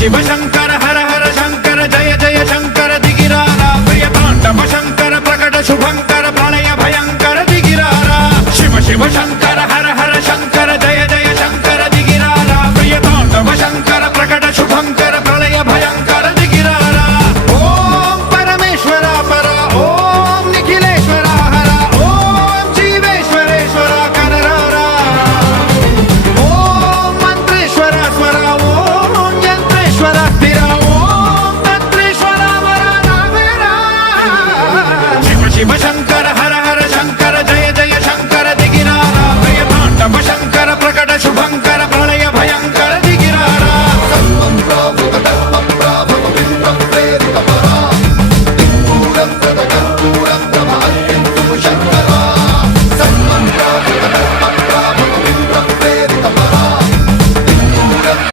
शिव शंकर हर हर शंकर जय जय शंकर दिगिरारा प्रिय तांडव शंकर प्रकट शुभंकर प्रलय भयंकर दिगिरारा शिव शिव शंकर